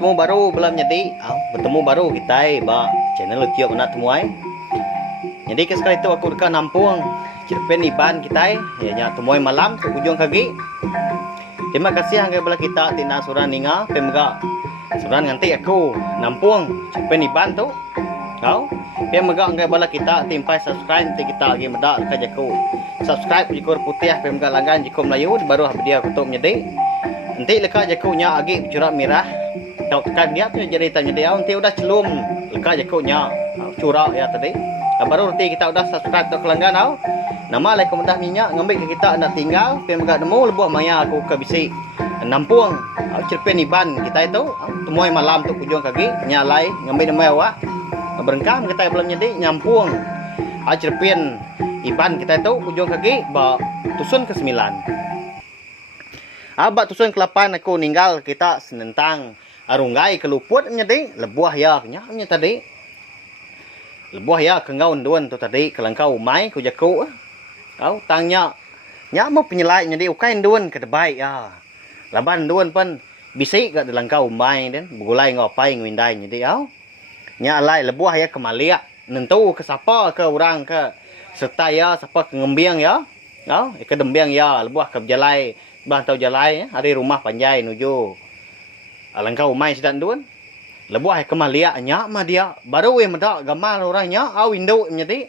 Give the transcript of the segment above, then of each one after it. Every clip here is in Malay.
bertemu baru belum jadi. Bertemu baru kita channel YouTube anak temuai. Jadi sekali itu aku dekat nampung cerpen iban kita ya nya temuai malam ke ujung kaki. Terima kasih hangga bala kita tina suran ninga pemega suran nganti aku nampung cerpen iban tu. Pemega hangga bala kita timpai subscribe nanti kita lagi medak ka jaku. Subscribe jikur putih pemega langgan jiku Melayu baru dia kutuk menjadi. Nanti leka jakunya agi curah merah. Kau tekan dia punya jeritan jadi nanti udah celum leka jakunya curah ya tadi. Baru nanti kita udah subscribe ke kelanggan nama like komentar minyak ngambil ke kita nak tinggal pemega nemu lebuh maya aku ke bisi nampung cerpen iban kita itu temuai malam tu ujung kaki nyalai ngambil nama awak berengkam kita belum jadi nyampung cerpen iban kita itu ujung kaki tusun ke 9 tusun ke 8 aku ninggal kita senentang arunggai keluput jadi lebuah ya nya tadi lebuah ya kengaun duan tu tadi kelangkau mai ku jaku tangnya nya mau penyelai jadi ukain duan ke debai laban duan pun bisik ke delangkau mai den begulai ngopai ngwindai jadi nya alai lebuah ya kemalia nentu ke siapa ke orang ke serta ya siapa ke ngembiang ya ke dembiang ya lebuah ke jalai bantau jalai hari rumah panjai nuju alangkau mai sedan duan lebuah kemalia nya mah dia baru medak gamal orangnya window jadi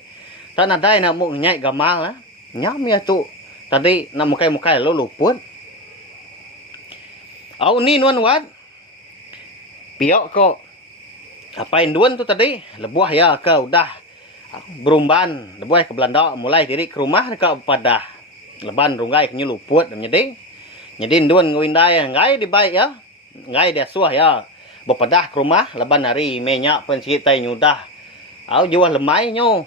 tak nadai nak mau nyai gamal nya mia tu tadi nak mukai-mukai lo luput ni nuan wat piok kok apain duan tu tadi lebuah ya ke udah berumban lebuah ke Belanda mulai diri ke rumah ke padah leban runggai ke luput jadi duan ngwindai ngai di baik ya ngai dia suah ya bepedah ke rumah leban hari minyak pun sikit tay nyudah jual lemai nyo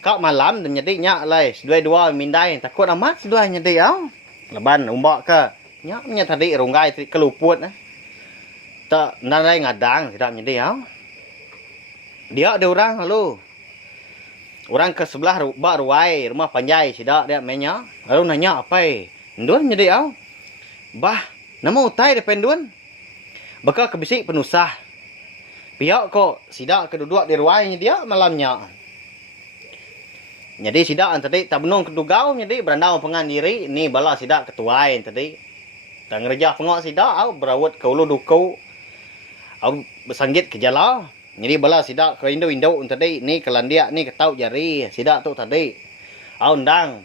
kau malam dan jadi nyak lai dua mindai takut amat sedua jadi leban umbak ke nyaknya tadi runggai keluput tak nadai ngadang tidak jadi dia ada orang lalu orang ke sebelah bak ruai rumah panjai sidak dia minyak lalu nanya apa duan jadi bah nama utai depan duan bakal kebisik penusah. Pihak kok sidak keduduk di ruangnya dia malamnya. Jadi sidak tadi tak benung kedugau jadi berandau pengan diri ni bala sidak ketuain tadi. Dan ngerja pengok sidak berawat ke ulu duku. Bersanggit ke jala. Jadi bala sidak ke indo-indo tadi ni kelandia ni ketau jari sidak tu tadi. Undang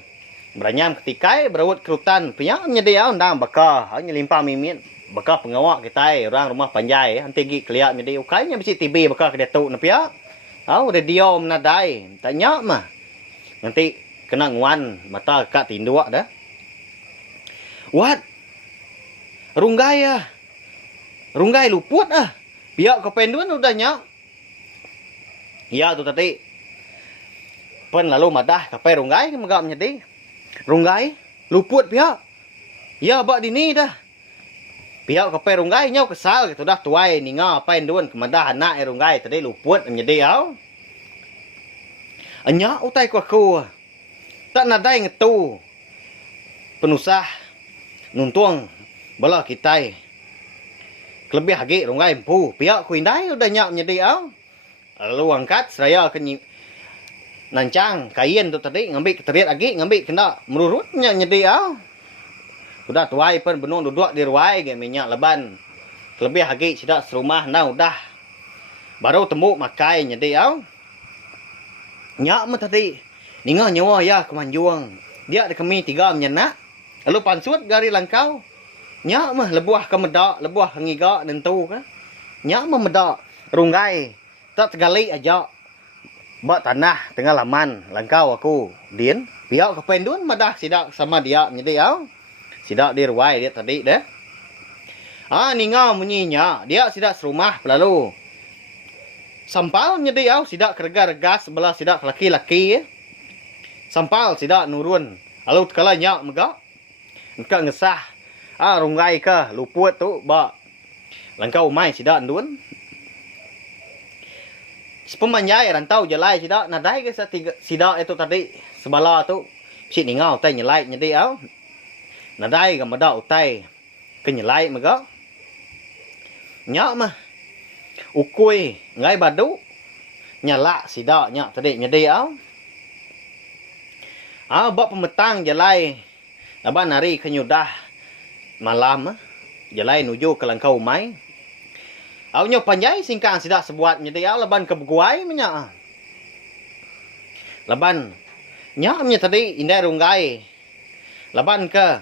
beranyam ketikai berawat kerutan. Pihak menjadi undang bakal nyelimpah mimin. Bakal pengawak kita orang rumah panjai nanti gi keliat jadi ukainya bisi TV bakal ke datuk napia radio menadai tanya mah nanti kena nguan mata kat tinduak dah what runggai luput pihak ke penduan udah nyak ya tu tadi pen lalu madah kapai runggai megak menjadi runggai luput pihak ya bak dini dah pihak kapai runggai nyau kesal gitu dah tuai ninga apain duan kemandah anak runggai tadi luput menjadi anya utai ku aku tak nadai ngetu penusah nuntuang bala kita kelebih hagi runggai empu pihak ku indai udah nyak menjadi lalu angkat saya ke nancang kain tu tadi ngambil keteriat lagi ngambil kena merurutnya menjadi udah tuai pun benung duduk di ruai ge minyak leban lebih hagi sidak serumah udah baru temu makai jadi nyak mah tadi ninga nyawa ya kemanjuang dia ada kami 3 menyenak lalu pansut gari langkau nyak mah lebuah ke medak lebuah ngiga nentu ka nyak mah medak runggai tak tegali aja bak tanah tengah laman langkau aku din pihak ke pendun madah sidak sama dia jadi sidak di ruai dia tadi deh. Ninga munyinya dia sidak serumah lalu. Sampal menjadi sidak kerega-rega sebelah sidak laki-laki Sampal sidak nurun. Lalu kala nyak megak. Engka ngesah. Runggai ke luput tu ba. Langkau mai sidak ndun. Sepemanjai rantau jalai sidak nadai ke sidak itu tadi sebala tu. Si ninga utai nyelai jadi nadai ga mada utai kenyelai maga nya mah ukui ngai badu nyala sidak nyak tadi nyedi au bak pemetang jalai laban hari kenyudah malam jalai nuju ke langkau mai au nyo panjai singkang sidak sebuat nyedi au laban ke beguai menyak laban nyak nya tadi indai runggai laban ke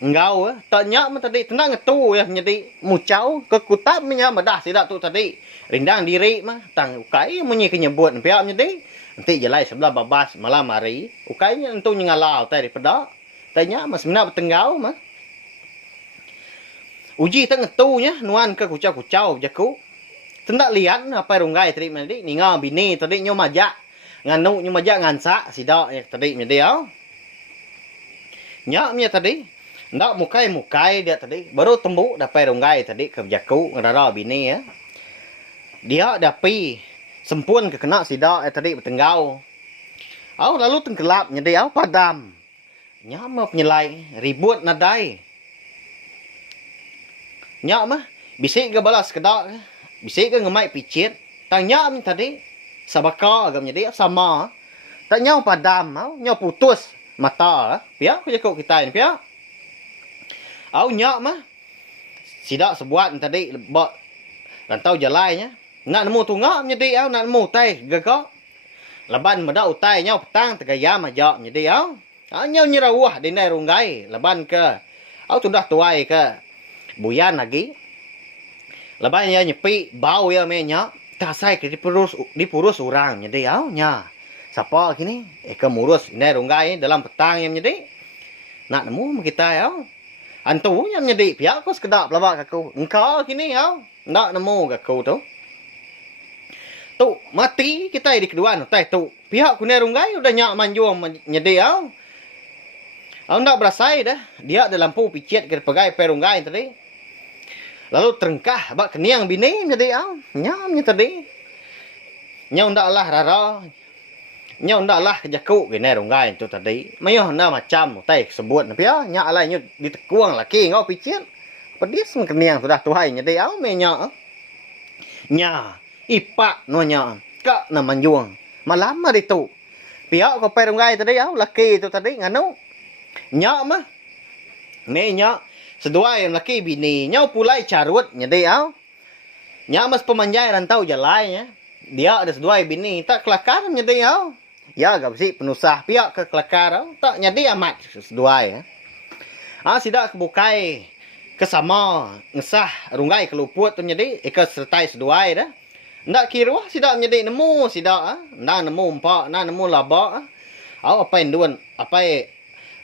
engau tak nyak mah tadi tenang tu ya nyedi mucau ke kutap nya madah sidak tu tadi rindang diri mah tang ukai munyi kenyebut piak nyedi nanti jalai sebelah babas malam hari ukainya entu ngalau tadi pedak tanya mas sebenar bertenggau mah uji tang tu nya nuan ke kucau-kucau jaku tendak lihat apa runggai tadi mandi ninga bini tadi nyo majak nganu nyo majak ngansa sidak ya tadi nyedi au nyak nya tadi ndak mukai dia tadi baru tembuk dapai runggai tadi ke jaku ngarara bini ya dia dapi sempun ke kena sidak tadi bertenggau au lalu tenggelap nyedi au padam nyama penyelai ribut nadai nyak mah bisik ke balas kedak bisik ke ngemai picit tang nyak tadi sabaka agam nyedi sama tak nyau padam au nyau putus mata piak ku jaku kita ni piak au nyak mah sidak sebuat tadi lebak rantau jalainya nak nemu tungak nyedi au nak nemu tai gagak laban meda utai nyau petang tegayam ajak nyedi au nyau nyerawah dinai runggai laban ke au sudah tuai ke buyan lagi laban ya nyepi bau ya me nyak tasai ke dipurus orang nyedi au nya siapa kini ke murus dinai runggai dalam petang yang nyedi nak nemu kita au antu yang nyedi pihak ku sekedap labak aku engkau kini au ndak nemu aku tu mati kita di kedua tai tu pihak ku nerunggai udah nyak manjuang nyedi au ndak berasai dah dia ada lampu picit ke pegai perunggai tadi lalu terengkah bak keniang bini nyedi au nyamnya tadi nyau ndak lah rara nyau ndak lah jaku ke nerunggai tu tadi mayo na macam tai sebut pia nyak lai nyu ditekuang laki ngau picit pedis keniang sudah tuhai nyedi au me nyak nya ipak nonya kak na manjuang malam hari tu pihak ko perunggai tadi au laki tu tadi nganu nyak mah me nyak seduai laki bini nyau pulai carut nyedi au nyak mas pemanjai rantau jalainya dia ada seduai bini tak kelakar nyedi au ya gak sih penusah pihak ke kelakar au tak nyedi amat seduai sidak kebukai kesama ngesah runggai keluput tu nyedi sertai seduai dah ndak kira sidak nyedi nemu sidak ndak nemu empak ndak nemu labak au apa induan apa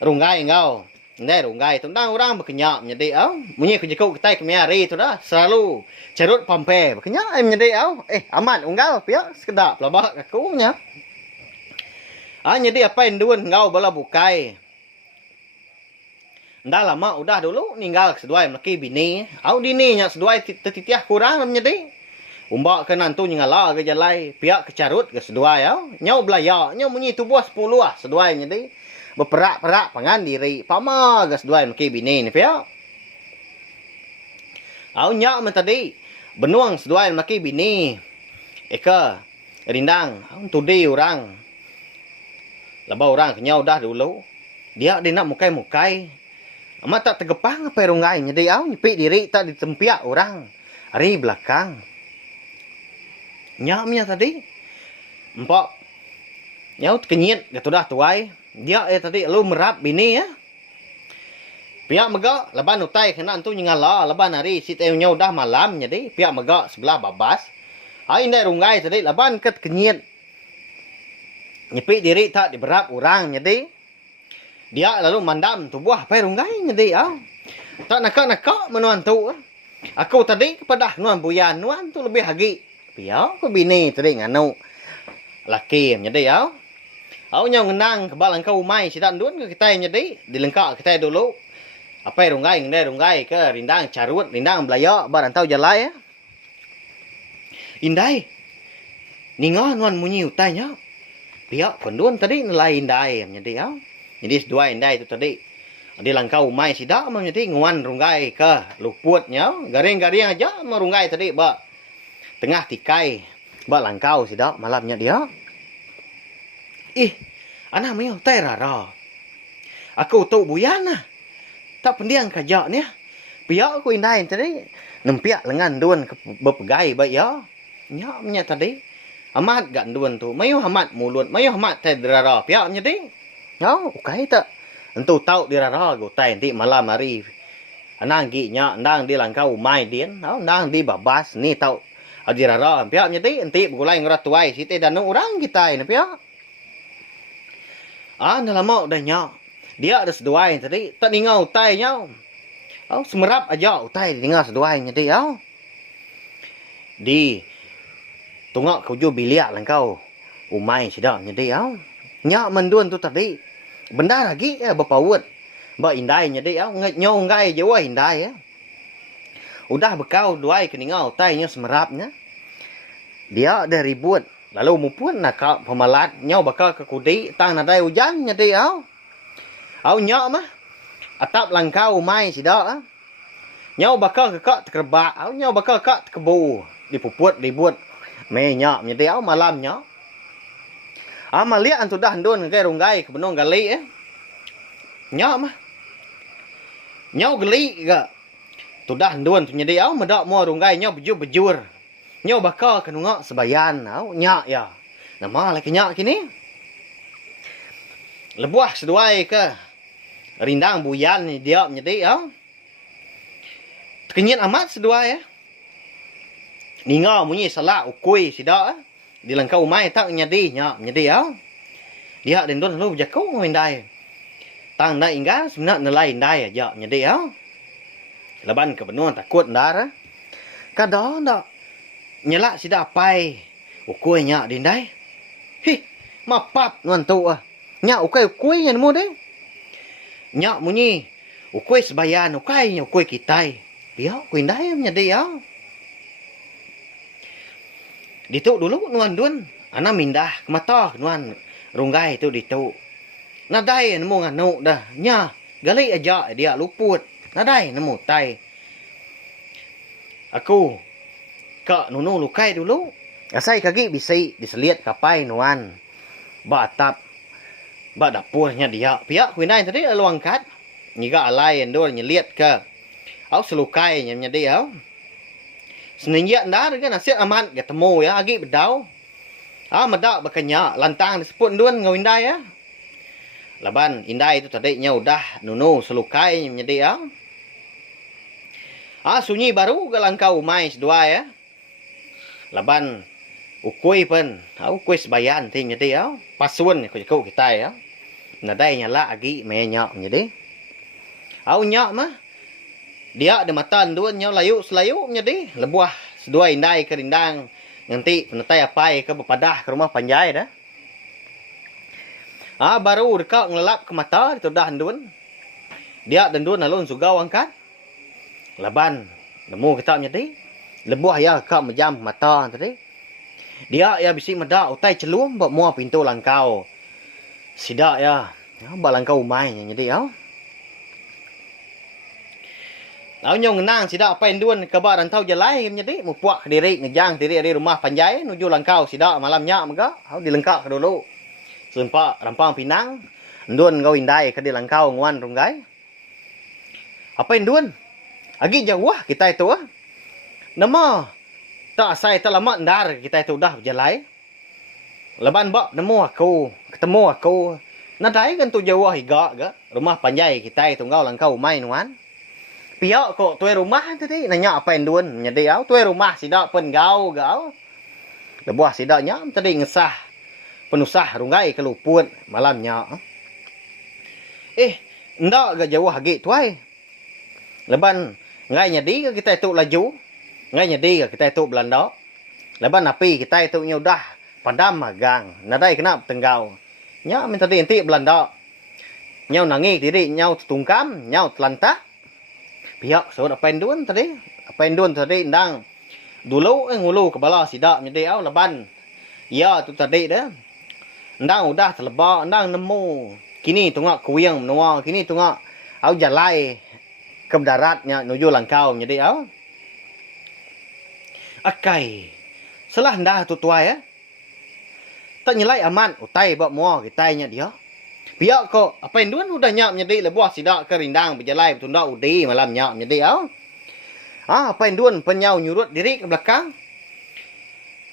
runggai engau ndai runggai tu ndang orang berkenyak nyedi au munyi kejekuk kita kemiari tu dah selalu cerut pampe berkenyak nyedi au amat unggal pia sekedap labak aku nya nyedi apa induan engau bala bukai ndak lama udah dulu ninggal seduai laki bini au dini nya seduai titiah kurang nyedi umbak ke nantu nyala ke jalai pihak kecarut ke seduai au nyau belaya nyau munyi tubuh 10 seduai nyedi berperak-perak pangan diri pama ke seduai maki bini ni pihak au nyak men tadi benuang seduai maki bini rindang au tudi orang labau orang kenyau dah dulu dia nak mukai amat tak tergepang apa runggai nyedi au nyepi diri tak ditempiak orang hari belakang nyamnya tadi empak nyaut kenyit gatu dah tuai dia tadi lu merap bini ya pihak megak leban utai kena tu nyala leban hari si teu nyau dah malam jadi pihak megak sebelah babas indai runggai tadi leban ket kenyit nyepi diri tak diberap orang jadi dia lalu mandam tubuh apa runggai jadi tak nakak menuan tu aku tadi kepada nuan buyan nuan tu lebih hagi pihak ko bini tadi nganu laki jadi au nyau ngenang ke balang kau mai sidak ndun ke kita jadi dilengkak kita dulu apa runggai ke rindang carut rindang belaya barantau jalai indai ninga nuan munyi utanya pihak pendun tadi nilai indai jadi dua indai itu tadi di langkau mai sidak jadi nguan runggai ke luputnya garing-garing aja merunggai tadi tengah tikai ba langkau si dak malamnya dia. Ih, ana mayo tai rara. Aku tu buyana. Tak pendiang kajak ni. Piak aku indai tadi. Nempiak lengan duan berpegai baik ya. Nya nya tadi. Amat gak duan tu. Mayo amat mulut. Mayo amat tai rara. Piak nya di. Ya, ukai tak. Entu tahu di rara go tai nanti malam hari. Anang gi nya ndang di langkau mai dien. Ndang di babas ni tahu. Di rara piak nya di nanti begulai ngorat tuai site dan orang kita ni piak. Nalama dah nya. Dia ada seduai tadi. Tak dengar utai nya. Semerap aja utai dengar seduai nya tadi. Di. Tungak kau jo biliak langkau. Umai sidak nya tadi. Nya menduan tu tadi. Benda lagi berpawut. Ba indai nya tadi. Nyau ngai jauh indai. Udah bekau duai ke dengar utai nya semerap nya. Dia ada ribut. Lalu mupun nak pemalat nyau bakal ke kudi tang nadai hujan nya tadi. Au nyok mah. Atap langkau mai sidak. Nyau bakal ke kak terkerbak. Nyau bakal kak terkebu. Dipuput, ribut. Me nyok nya tadi malam nyok. Maliak antu dah ndun ke runggai ke benong gali Nyok mah. Nyau gali ke. Tu dah ndun tu nya tadi medak mo runggai nyau bejur. Nyau bakal ke nungak sebayan. Nyok ya. Nama lagi nyok kini. Lebuah seduai ke. Rindang buyan ni dia menjadi Kenyit amat seduai Ninga bunyi salak ukui sidak di langkau mai tak nyadi nya menjadi Dia dendon lu jakau ngindai. Tang dai ingga sebenarnya nilai indai aja menjadi Laban ke benuan takut ndar. Kada ndak nyelak sidak pai ukui nya dindai. Hi, mapap nuan tu nya ukui nya nemu deh. Nyak munyi ukui sebayan ukai ukui kitai dia kuindai nya dia ditu dulu nuan dun ana mindah ke mata nuan runggai tu ditu nadai nemu nganu dah nya gali aja dia luput nadai nemu tai aku ka nunu lukai dulu asai kaki bisi diseliat kapai nuan batap ba dapurnya dia pihak kuinai tadi lu angkat nyiga alai endor nyeliat ke selukai nya dia senenyak ndar ke nasiat aman ketemu ya agi bedau medak bakanya lantang disebut duan ngawindai laban indai itu tadi nya udah nunu selukai nya dia sunyi baru ke langkau mai sedua laban ukui pen ukui sebayan ting nya dia pasun ko kita nadai nyala agi me nyok jadi nyok mah dia ada matan duan nyau layu selayu jadi lebuah sedua indai ke rindang nanti penetai apai ke bepadah ke rumah panjai dah baru dekat ngelap ke mata itu dah duan dia dan duan alun sugau angkat laban nemu kita jadi lebuah ya kak mejam mata tadi dia ya bisi medak utai celum buat mua pintu langkau sidak ya balangkau umai jadi nyong nang sidak apa induan ke ba rantau jalai jadi mupuak diri ngejang diri di rumah panjai nuju langkau sidak malamnya mega di lengkap dulu sunpa rampang pinang induan ngau indai ke di langkau nguan runggai apa induan agi jauh kita itu nama tak asai tak lama ndar kita itu dah jalai leban bak nemu aku ketemu aku nadai kan tu jauh higa ke rumah panjai kita itu ngau langkau mai nuan piak kok tuai rumah tadi nanya apa induan jadi tuai rumah sidak pen gau lebuah sidaknya tadi ngesah penusah runggai keluput malamnya ndak ga jauh lagi tuai leban ngai nyadi kita itu laju ngai nyadi kita itu Belanda leban api kita itu nyudah padam magang nadai kena tenggau nya minta inti Belanda nyau nangi diri nyau tungkam nyau telantah pihak so apa induan tadi ndang dulu ngulu kepala sidak nyedi leban ya tu tadi dah ndang udah terlebak ndang nemu kini tungak kuyang menua kini tungak jalai ke daratnya nuju langkau nyedi akai Salah dah tu tuai ya. Tak nyelai aman utai bak mua kita nya dia. Pihak ko apa induan udah nyap nyedi lebuah sidak ke rindang berjalai betunda udi malam nyap nyedi au. Apa induan penyau nyurut diri ke belakang.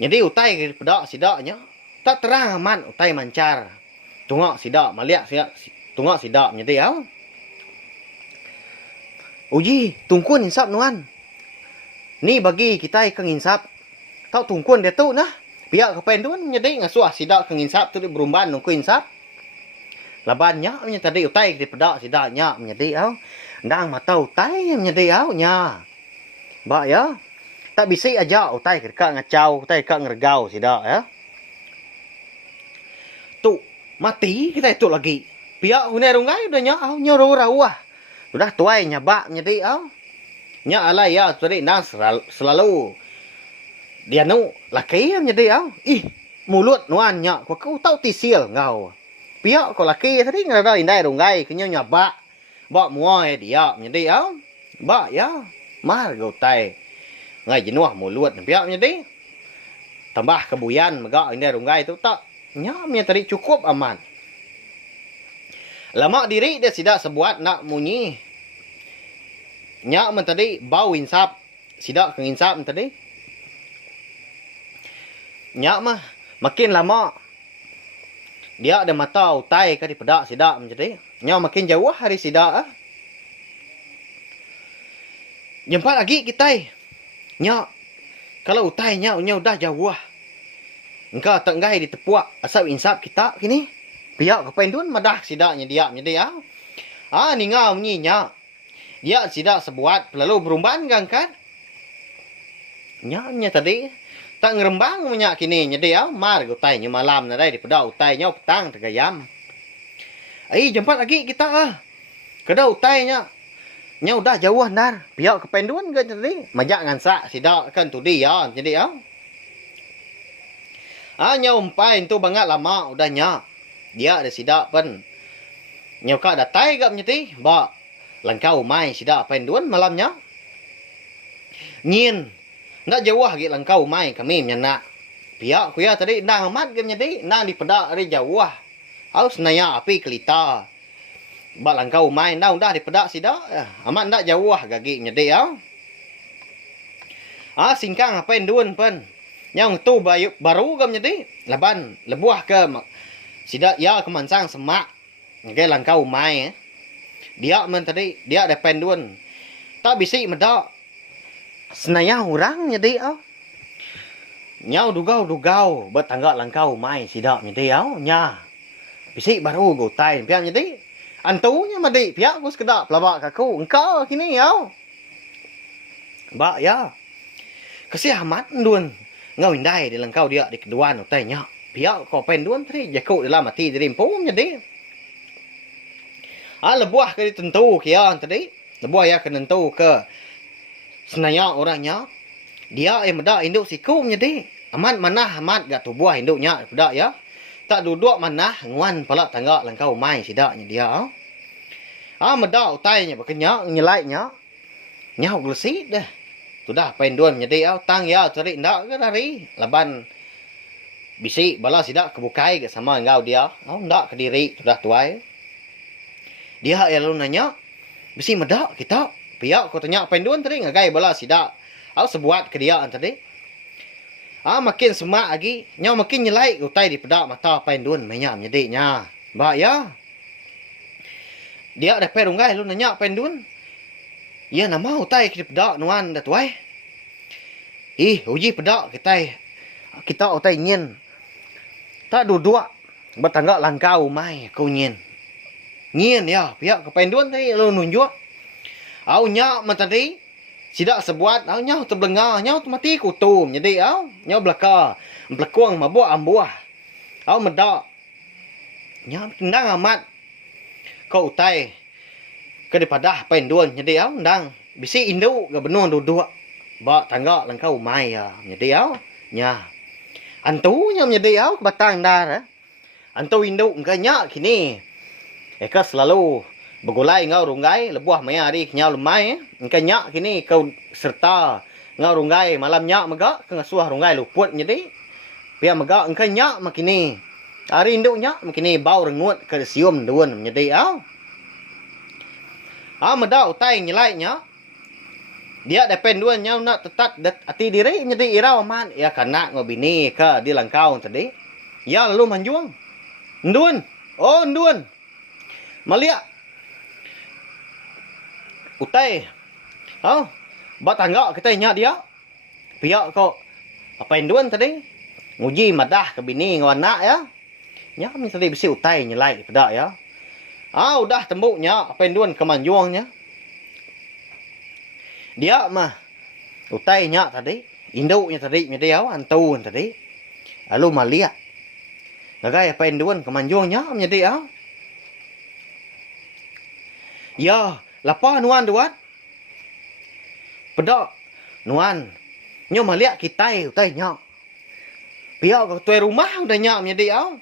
Jadi utai ke pedak sidaknya tak terang aman utai mancar. Tungak sidak maliak sidak tungak sidak nyedi au. Uji tungkun insap nuan. Ni bagi kita ke insap. Tau tungkun dia tu nah. Pihak kepen tu nyedi ngasuah sidak ke insap tu berumban nungku insap. Labannya nya tadi utai di pedak sidaknya nyedi au. Ndang mata utai nyedi au nya. Ba ya. Tak bisi aja utai dekat ngacau, utai dekat ngergau sidak ya. Tu mati kita itu lagi. Pihak hunai rungai udah nya au nya rawah. Sudah tuai nyabak nyedi au. Nya alai ya tadi nang selalu dia nu laki nyedi au. Ih, mulut nuan nya kau tahu tisil ngau. Pihak kau laki tadi ngada indai rungai kenya nyabak. Bak muai dia nyedi au. Ba ya, mar go tai. Ngai jenuah mulut pihak nyedi. Tambah kebuyan megak indai rungai tu tak. Nya nya tadi cukup aman. Lama diri dia sidak sebuat nak munyi. Nya men tadi bau insap. Sidak ke insap men tadi. Nya mah makin lama dia ada mata utai ke di pedak sidak menjadi. Nya makin jauh hari sidak ah. Jempat lagi kita. Nya kalau utai nya udah jauh. Engkau tak ngai ditepuak asap insap kita kini. Pihak kependun madah sidaknya dia menjadi ah. Ni ngau nya. Dia sidak sebuat lalu berumban kan? Nya tadi tak ngerembang minyak kini nyedi mar utai nya malam na dai di pedak utai nya petang tergayam. Jempat lagi kita Kada utai nya udah jauh nar. Pihak kependun ke tadi majak ngansak sidak kan tu dia jadi nya umpai tu bangat lama udah nya. Dia ada sidak pen. Nya ka datai gap nyeti ba langkau mai sidak pendun malamnya. Nyin nak jauh lagi langkau mai kami nyana. Pihak kuya tadi nang amat game nyedi nang di pedak ari jauh. Au senaya api kelita. Ba langkau mai nang dah di pedak sidak amat ndak jauh gagi nyedi singkang pendun pen. Yang tu baru game nyedi laban lebuah ke sidak ya kemansang semak. Ngai langkau mai dia men tadi dia ada pendun. Tak bisi medak. Senaya orang nyedi Nyau dugau bertangga langkau mai sidak nyedi nya. Bisi baru go tai pian nyedi. Antunya madi pihak ku sekedap pelabak kaku. Engkau kini Ba ya. Kasih amat dun. Ngau indai di langkau dia di keduan utai nya. Pihak ko pendun tadi jakuk dalam mati dari empum nyedi. Lebuah ke tentu kian tadi. Lebuah ya ke tentu ke senaya orangnya. Dia medak induk sikum nyedi. Amat manah amat gak tubuh induknya pedak ya. Tak duduk manah nguan pala tangga langkau mai sidaknya dia. Medak utainya berkenyak nyelaitnya. Nyau glesit dah. Sudah pendun nyedi tang ya cari ndak ke dari laban bisi bala sidak kebukai ke sama engkau dia. Ndak ke diri sudah tuai. Dia lalu nanya, bisi medak kita. Pihak ko tanya pendun tadi ngagai bala sidak. Sebuat ke dia tadi. Makin semak lagi. Nyau makin nyelai utai di pedak mata pendun. Banyak menyediknya. Ba ya. Dia ada perunggai lu nanya pendun. Ya nama utai ke di pedak nuan dah tuai. Uji pedak kita utai nyin. Tak duduk. Bertangga langkau mai kau nyin. Nyin ya. Pihak ke pendun tadi lu nunjuk. Nya tadi. Sidak sebuat, nyau terbelengah, nyau mati kutum. Jadi, nyau belaka. Belakang mabuk ambuah. Medak. Nyau tendang amat. Kau utai. Kedaripada pendun. Jadi, tendang. Bisi induk ke benung duduk. Bak tangga langkau mai. Jadi, nya. Antunya menjadi, kebatang dah. Antu induk ke nyak kini. Eka selalu bergulai ngau rungai lebuah maya hari nyau lemai engka nyak kini kau serta ngau runggai malam nyak maga ke ngasuah runggai luput jadi pia maga engka nyak makini ari induk nyak makini bau rengut ke sium duan jadi meda utai nyelai nyak dia depen duan nyau nak tetap ati diri jadi irau man ya kana ngobini ke di langkau tadi ya lalu manjuang nduan nduan malia utai bat tangga kita nyak dia pihak kok apa induan tadi nguji madah ke bini ngawan nak ya nyak mi tadi bisi utai nyelai pada ya udah tembuk nyak apa induan kemanjuangnya dia mah utai nyak tadi induknya tadi mi dia antu tadi lalu malia nagai apa induan kemanjuangnya mi dia ya lapa nuan duan pedak nuan nyo malia kita utai nyak pihak ke tuai rumah udah nyak menjadi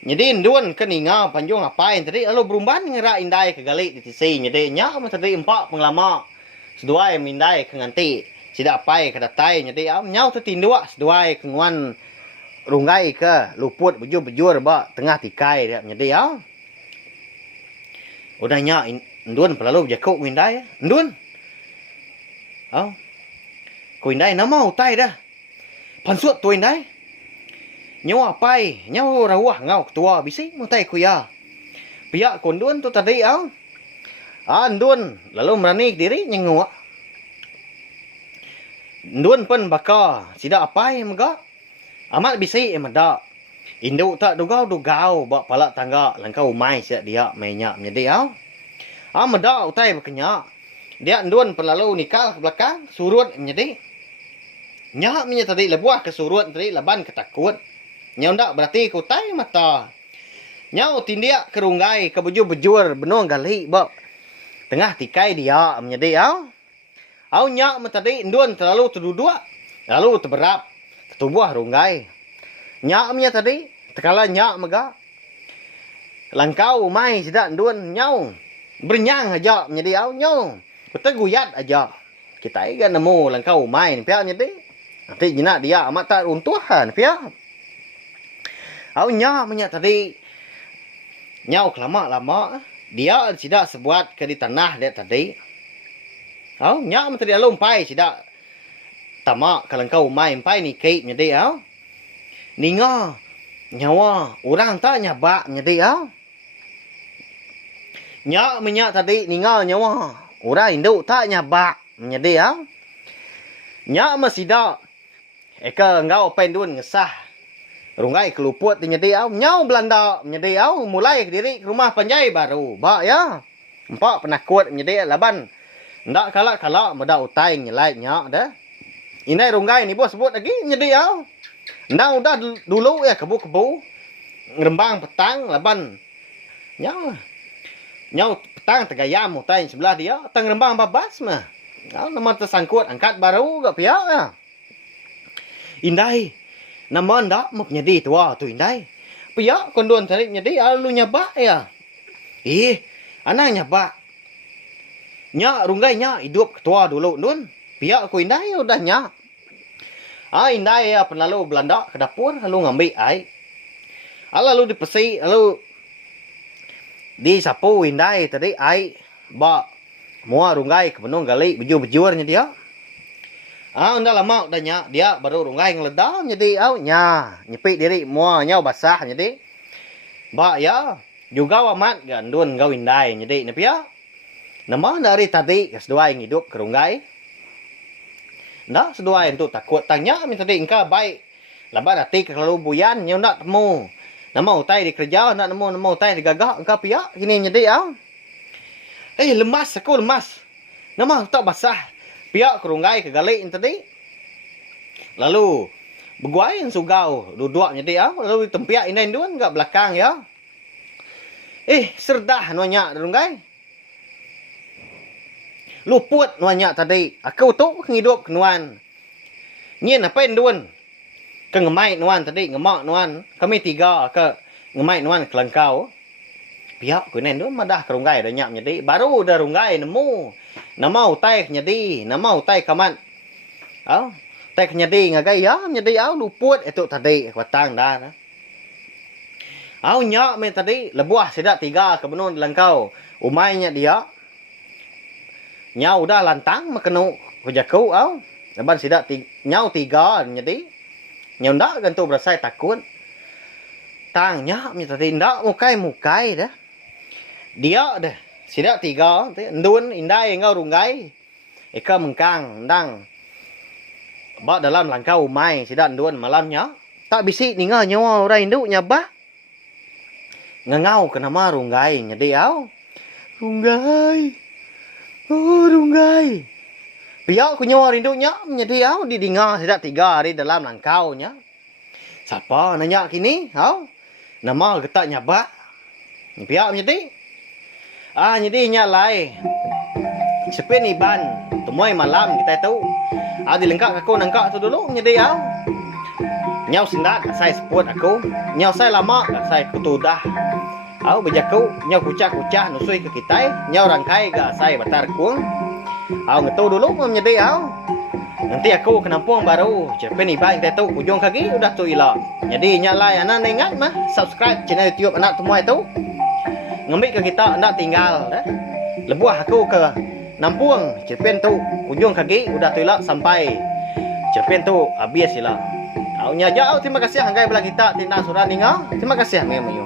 jadi induan keninga panjung apain tadi lalu berumban ngera indai ke gali di tisi jadi nyak tadi empat penglama seduai mindai ke nganti sidak apai ke datai jadi nyau tu tindua seduai ke nguan runggai ke luput bujur ba tengah tikai dia jadi udah nyak induan pelalu jakuk mindai induan kuy đai nó mau tay ra pan suốt tôi đai nhau apai nhau rawa ngau tua bisi mau tay kuya pia konduan tu tadi anduan lalu merani diri nyengu nduan pun baka sida apai maga amat bisi emada induk tak dugau ba pala tangga langkau mai sia dia mainnya menjadi meda utai bakanya dia nduan perlalu nikah ke belakang surut menjadi nyak minya tadi lebuah ke surut tadi laban ketakut nyau ndak berarti ku tai mata nyau tindia ke runggai ke bujur benong gali ba tengah tikai dia menjadi nyak tadi nduan terlalu terduduk lalu terberap tubuh runggai nyak minya tadi tekala nyak maga langkau mai sidak nduan nyau bernyang aja menjadi nyau betul guyat aja kita kan nemu langkau main pihak jadi nanti jinak dia amat tak runtuhan pihak nyak menyak tadi nyau lama dia tidak sebuat ke di tanah dia tadi nyak tadi lompai tidak tamak ke langkau main pai ni kei jadi ninga nyawa orang tak nyabak jadi nyak menyak tadi ninga nyawa orang induk tak nyabak menjadi nyak masida eka engkau pendun ngesah runggai keluput menjadi nyau Belanda menjadi mulai diri rumah panjai baru ba ya empat penakut menjadi laban ndak kalak meda utai nyelai nyak dah inai runggai ni bos sebut lagi menjadi ndak udah dulu ya kebu ngerembang petang laban nyau petang tegayam utai sebelah dia tang rembang babas mah nama tersangkut angkat baru gak pihak ya indai nama ndak mau menjadi tua tu indai pihak konduan tarik menjadi lu nyabak ya anak nyabak nyak runggai nyak hidup ketua dulu nun pihak ku indai udah nyak indai ya penalu Belanda ke dapur lalu ngambil air lalu dipesi lalu di sapu indai tadi ai ba mua runggai ke benung gali bujur-bujurnya dia udah lama udah nyak dia baru runggai ngeledah jadi nyepik diri mua nyau basah jadi ba ya juga amat gandun gau indai jadi nepi nama dari tadi seduai hidup ke runggai ndak seduai untuk takut tanya min tadi engka baik laban hati kalau buyan nyau ndak temu nama utai di kerja nak nemu utai di gagak engkau pihak kini jadi lemas aku lemas nama tak basah pihak kerunggai ke galik tadi lalu berguain sugau duduk jadi lalu tempiak inai duan enggak belakang ya serdah nuanya runggai luput nuanya tadi aku tu hidup kenuan nyen apa duan ke ngemai nuan tadi ngemak nuan kami tiga ke ngemai nuan kelangkau pihak ku nen tu madah kerunggai dah nyap jadi baru dah runggai nemu nama utai jadi nama utai kaman Au, tek nyadi ngagai ya, nyadi au luput itu tadi watang dah. Au nyak me tadi lebuah sidak 3 kebenun langkau. Umainya dia. Nyau dah lantang makenu kujaku au. Leban sidak nyau 3 nyadi. Nyau ndak gantu berasai takut. Tang nyak me tadi ndak mukai dah. Dia dah sidak 3 ndun indai ngau rungai. Eka mengkang ndang. Ba dalam langkau umai sidak ndun malamnya. Tak bisi ninga nyawa orang induk nyabah. Ngangau kena ma rungai nyadi au. Rungai. Oh rungai. Pihak ku nyawa rindunya nyadi au di dengar sidak 3 hari dalam langkaunya. Siapa nanya kini? Au. Nama getak nyabak. Pihak nyadi. Nyadi nyalai. Sepin iban. Tumoi malam kita tahu. Di lengkap aku nangkak tu dulu nyadi au. Nyau sendat saya seput aku. Nyau saya lama saya kutudah. Au bejaku nyau kucah nusui ke kita. Nyau rangkai ga saya batar kuang. Au ngetu dulu nyadi au. Nanti aku ke Nampung baru. Cepet iban kita tahu ujung kaki udah tu ilah. Jadi nyalai anak ingat mah subscribe channel YouTube anak semua itu. Ngambil ke kita anak tinggal dah. Lebuah aku ke Nampung, cerpen tu ujung kaki udah tu ilah sampai cerpen tu habis ilah. Au nya jauh terima kasih hanggai belah kita tindak surah ninga. Terima kasih memang.